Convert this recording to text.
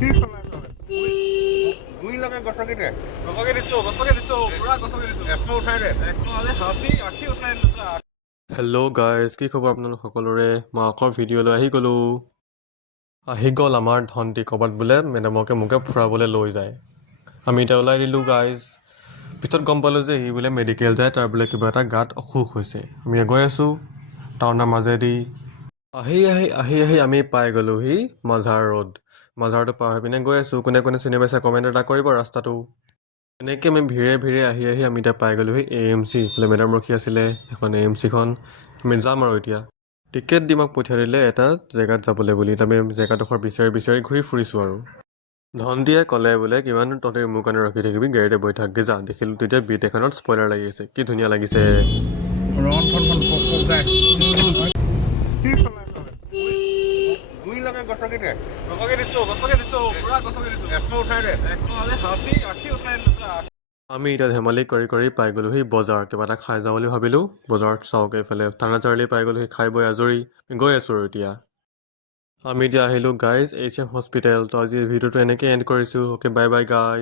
দুই লগে গছকিতে গছকে দিছো পুৰা গছকে দিছো এশ উঠাই দে এখন আজি হাতী আখি উঠাই দিছো হেল্ল' গাইজ, কি খবৰ আপোনালোক সকলোৰে? মই আকৌ ভিডিঅ'লৈ আহি গ'ল আমাৰ ধণ্টি ক'ৰবাত বোলে মেডামকে মোকে ফুৰাবলৈ লৈ যায়। আমি এতিয়া ওলাই দিলোঁ গাইজ। পিছত গম পালোঁ যে সি বোলে মেডিকেল যায়, তাৰ বোলে কিবা এটা গাত অসুখ হৈছে। আমি গৈ আছোঁ টাউনৰ মাজেদি। আহি আমি পাই গ'লোহি মাজাৰ ৰোড। মাজাৰটো পাৰ হৈ পিনে গৈ আছোঁ। কোনে কোনে চিনি পাইছে কমেণ্ট এটা কৰিব ৰাস্তাটো। এনেকৈ আমি ভিৰে আহি আমি এতিয়া পাই গ'লোহি AMC। এইফালে মেডাম ৰখি আছিলে, সেইখন AMCখন। আমি যাম আৰু এতিয়া। টিকেট দি মোক পঠিয়াই দিলে এটা জেগাত যাবলৈ বুলি। আমি জেগাডোখৰ বিচাৰি ঘূৰি ফুৰিছোঁ আৰু। ধণ্টিয়ে ক'লে বোলে কিমান তহঁতে মোৰ কাৰণে ৰখি থাকিবি, গাড়ীতে বহি থাকগৈ যা। দেখিলোঁ তেতিয়া বিট এখনত স্পইলাৰ লাগি আছে, কি ধুনীয়া লাগিছে। ৰন ঠন পক গাই দুই লগে গছকিতে গছকে দিছো পুৰা গছকে দিছো এশ উঠাই দে এখন আজি হাতী আখি উঠাই দিছো আমি এতিয়া ধেমালি কৰি পাই গ'লোহি বজাৰ। কিবা এটা খাই যাওঁ বুলি ভাবিলোঁ। বজাৰত চাওঁকে এইফালে ঠাণ্ডা চাৰিআলি পাই গ'লোহি, খাই বৈ আজৰি গৈ আছোঁ আৰু এতিয়া। আমি এতিয়া আহিলোঁ গাইজ HM হস্পিটেল। তো আজি ভিডিঅ'টো এনেকৈ এণ্ড কৰিছোঁ। Okay bye guys.